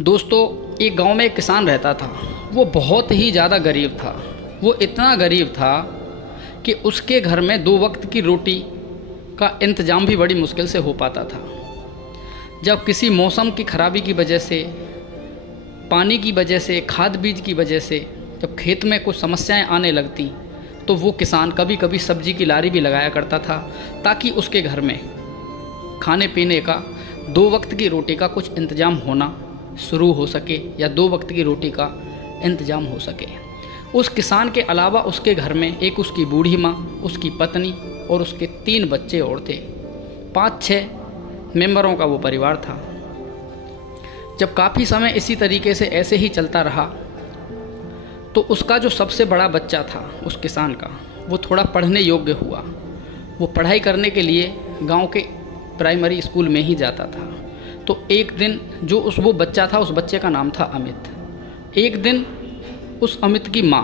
दोस्तों, एक गांव में एक किसान रहता था। वो बहुत ही ज़्यादा गरीब था। वो इतना गरीब था कि उसके घर में 2 वक्त की रोटी का इंतज़ाम भी बड़ी मुश्किल से हो पाता था। जब किसी मौसम की ख़राबी की वजह से, पानी की वजह से, खाद बीज की वजह से जब खेत में कुछ समस्याएं आने लगती तो वो किसान कभी कभी सब्जी की लारी भी लगाया करता था, ताकि उसके घर में खाने पीने का 2 वक्त की रोटी का कुछ इंतज़ाम होना शुरू हो सके या 2 वक्त की रोटी का इंतज़ाम हो सके। उस किसान के अलावा उसके घर में एक उसकी बूढ़ी माँ, उसकी पत्नी और उसके 3 बच्चे और थे। 5-6 मेंबरों का वो परिवार था। जब काफ़ी समय इसी तरीके से ऐसे ही चलता रहा तो उसका जो सबसे बड़ा बच्चा था उस किसान का, वो थोड़ा पढ़ने योग्य हुआ। वो पढ़ाई करने के लिए गांव के प्राइमरी स्कूल में ही जाता था। तो एक दिन वो बच्चा था, उस बच्चे का नाम था अमित। एक दिन उस अमित की माँ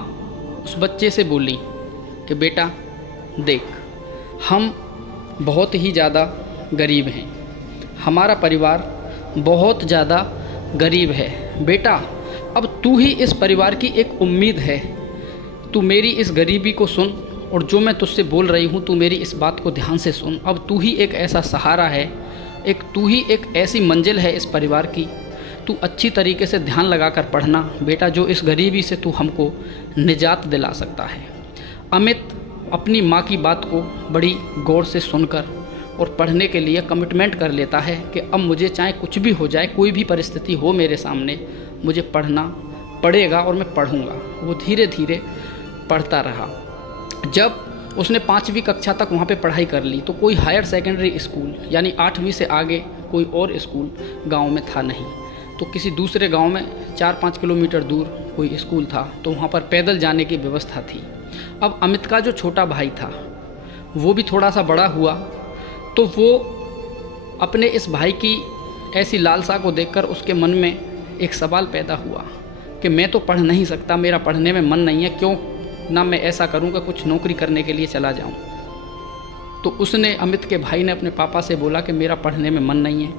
उस बच्चे से बोली कि बेटा देख, हम बहुत ही ज़्यादा गरीब हैं, हमारा परिवार बहुत ज़्यादा गरीब है। बेटा, अब तू ही इस परिवार की एक उम्मीद है। तू मेरी इस गरीबी को सुन और जो मैं तुझसे बोल रही हूँ, तू मेरी इस बात को ध्यान से सुन। अब तू ही एक ऐसा सहारा है, तू ही एक ऐसी मंजिल है इस परिवार की। तू अच्छी तरीके से ध्यान लगाकर पढ़ना बेटा, जो इस गरीबी से तू हमको निजात दिला सकता है। अमित अपनी माँ की बात को बड़ी गौर से सुनकर और पढ़ने के लिए कमिटमेंट कर लेता है कि अब मुझे चाहे कुछ भी हो जाए, कोई भी परिस्थिति हो मेरे सामने, मुझे पढ़ना पड़ेगा और मैं पढ़ूंगा। वो धीरे धीरे पढ़ता रहा। जब उसने 5वीं कक्षा तक वहाँ पे पढ़ाई कर ली तो कोई हायर सेकेंडरी स्कूल यानी 8वीं से आगे कोई और स्कूल गांव में था नहीं। तो किसी दूसरे गांव में 4-5 किलोमीटर दूर कोई स्कूल था, तो वहाँ पर पैदल जाने की व्यवस्था थी। अब अमित का जो छोटा भाई था वो भी थोड़ा सा बड़ा हुआ, तो वो अपने इस भाई की ऐसी लालसा को देखकर उसके मन में एक सवाल पैदा हुआ कि मैं तो पढ़ नहीं सकता, मेरा पढ़ने में मन नहीं है, क्यों ना मैं ऐसा करूं कि कुछ नौकरी करने के लिए चला जाऊं। तो उसने, अमित के भाई ने अपने पापा से बोला कि मेरा पढ़ने में मन नहीं है,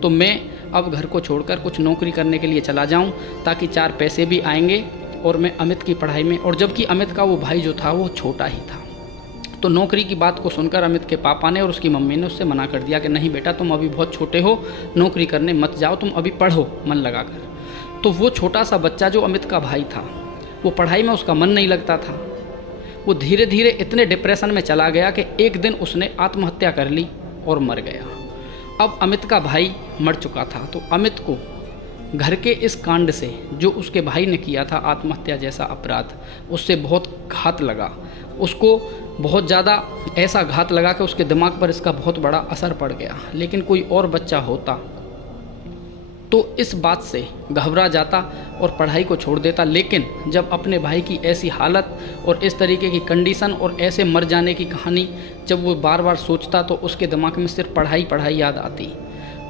तो मैं अब घर को छोड़कर कुछ नौकरी करने के लिए चला जाऊं, ताकि 4 पैसे भी आएंगे और मैं अमित की पढ़ाई में, और जबकि अमित का वो भाई जो था वो छोटा ही था। तो नौकरी की बात को सुनकर अमित के पापा ने और उसकी मम्मी ने उससे मना कर दिया कि नहीं बेटा, तुम अभी बहुत छोटे हो, नौकरी करने मत जाओ, तुम अभी पढ़ो मन लगाकर। तो वो छोटा सा बच्चा जो अमित का भाई था, वो पढ़ाई में उसका मन नहीं लगता था। वो धीरे धीरे इतने डिप्रेशन में चला गया कि एक दिन उसने आत्महत्या कर ली और मर गया। अब अमित का भाई मर चुका था, तो अमित को घर के इस कांड से, जो उसके भाई ने किया था आत्महत्या जैसा अपराध, उससे बहुत घात लगा। उसको बहुत ज़्यादा ऐसा घात लगा कि उसके दिमाग पर इसका बहुत बड़ा असर पड़ गया। लेकिन कोई और बच्चा होता तो इस बात से घबरा जाता और पढ़ाई को छोड़ देता। लेकिन जब अपने भाई की ऐसी हालत और इस तरीके की कंडीशन और ऐसे मर जाने की कहानी जब वो बार बार सोचता, तो उसके दिमाग में सिर्फ पढ़ाई पढ़ाई याद आती।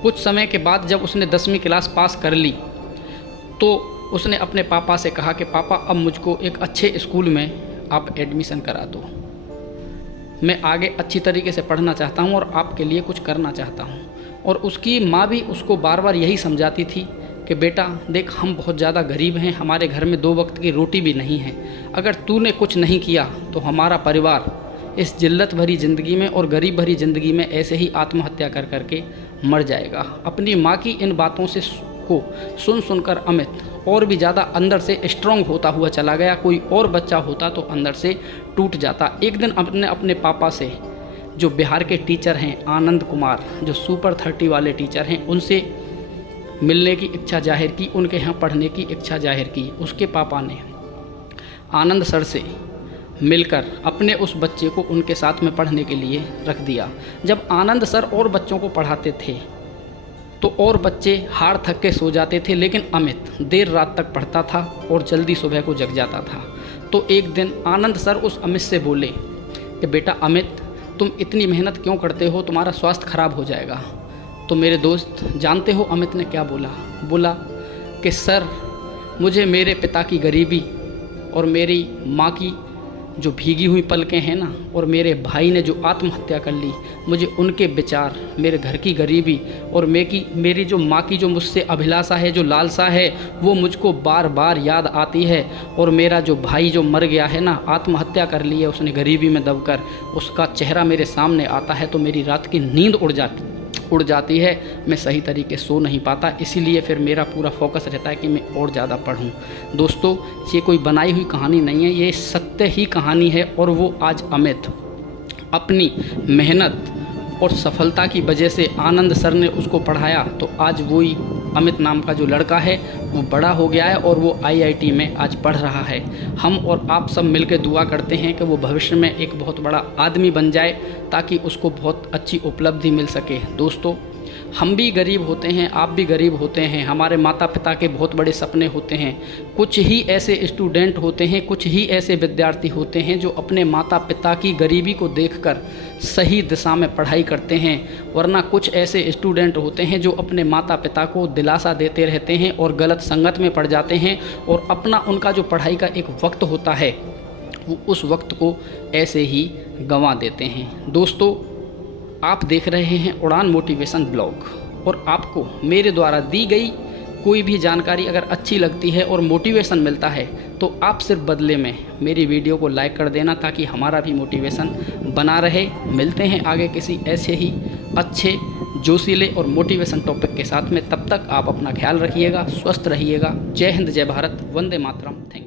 कुछ समय के बाद जब उसने 10वीं क्लास पास कर ली तो उसने अपने पापा से कहा कि पापा, अब मुझको एक अच्छे स्कूल में आप एडमिशन करा दो, मैं आगे अच्छी तरीके से पढ़ना चाहता हूँ और आपके लिए कुछ करना चाहता हूँ। और उसकी माँ भी उसको बार बार यही समझाती थी कि बेटा देख, हम बहुत ज़्यादा गरीब हैं, हमारे घर में 2 वक्त की रोटी भी नहीं है। अगर तूने कुछ नहीं किया तो हमारा परिवार इस जिल्लत भरी ज़िंदगी में और गरीब भरी ज़िंदगी में ऐसे ही आत्महत्या कर करके मर जाएगा। अपनी माँ की इन बातों से को सुनकर अमित और भी ज़्यादा अंदर से स्ट्रांग होता हुआ चला गया। कोई और बच्चा होता तो अंदर से टूट जाता। एक दिन अपने पापा से, जो बिहार के टीचर हैं आनंद कुमार, जो सुपर 30 वाले टीचर हैं, उनसे मिलने की इच्छा जाहिर की, उनके यहाँ पढ़ने की इच्छा जाहिर की। उसके पापा ने आनंद सर से मिलकर अपने उस बच्चे को उनके साथ में पढ़ने के लिए रख दिया। जब आनंद सर और बच्चों को पढ़ाते थे तो और बच्चे हार थक के सो जाते थे, लेकिन अमित देर रात तक पढ़ता था और जल्दी सुबह को जग जाता था। तो एक दिन आनंद सर उस अमित से बोले कि बेटा अमित, तुम इतनी मेहनत क्यों करते हो, तुम्हारा स्वास्थ्य खराब हो जाएगा। तो मेरे दोस्त जानते हो अमित ने क्या बोला? बोला कि सर, मुझे मेरे पिता की गरीबी और मेरी माँ की जो भीगी हुई पलकें हैं ना, और मेरे भाई ने जो आत्महत्या कर ली, मुझे उनके विचार, मेरे घर की गरीबी और मेरी जो माँ की जो मुझसे अभिलाषा है, जो लालसा है, वो मुझको बार बार याद आती है। और मेरा जो भाई जो मर गया है ना, आत्महत्या कर ली है उसने गरीबी में दबकर, उसका चेहरा मेरे सामने आता है तो मेरी रात की नींद उड़ जाती है। मैं सही तरीके सो नहीं पाता, इसीलिए फिर मेरा पूरा फोकस रहता है कि मैं और ज़्यादा पढूं। दोस्तों, ये कोई बनाई हुई कहानी नहीं है, ये सत्य ही कहानी है। और वो आज अमित अपनी मेहनत और सफलता की वजह से, आनंद सर ने उसको पढ़ाया तो आज वही अमित नाम का जो लड़का है वो बड़ा हो गया है और वो IIT में आज पढ़ रहा है। हम और आप सब मिलकर दुआ करते हैं कि वो भविष्य में एक बहुत बड़ा आदमी बन जाए, ताकि उसको बहुत अच्छी उपलब्धि मिल सके। दोस्तों, हम भी गरीब होते हैं, आप भी गरीब होते हैं, हमारे माता पिता के बहुत बड़े सपने होते हैं। कुछ ही ऐसे स्टूडेंट होते हैं, कुछ ही ऐसे विद्यार्थी होते हैं जो अपने माता पिता की गरीबी को देखकर सही दिशा में पढ़ाई करते हैं, वरना कुछ ऐसे स्टूडेंट होते हैं जो अपने माता पिता को दिलासा देते रहते हैं और गलत संगत में पड़ जाते हैं, और अपना उनका जो पढ़ाई का एक वक्त होता है वो उस वक्त को ऐसे ही गंवा देते हैं। दोस्तों, आप देख रहे हैं उड़ान मोटिवेशन ब्लॉग, और आपको मेरे द्वारा दी गई कोई भी जानकारी अगर अच्छी लगती है और मोटिवेशन मिलता है तो आप सिर्फ बदले में मेरी वीडियो को लाइक कर देना, ताकि हमारा भी मोटिवेशन बना रहे। मिलते हैं आगे किसी ऐसे ही अच्छे, जोशीले और मोटिवेशन टॉपिक के साथ में। तब तक आप अपना ख्याल रखिएगा, स्वस्थ रहिएगा। जय हिंद, जय भारत, वंदे मातरम। थैंक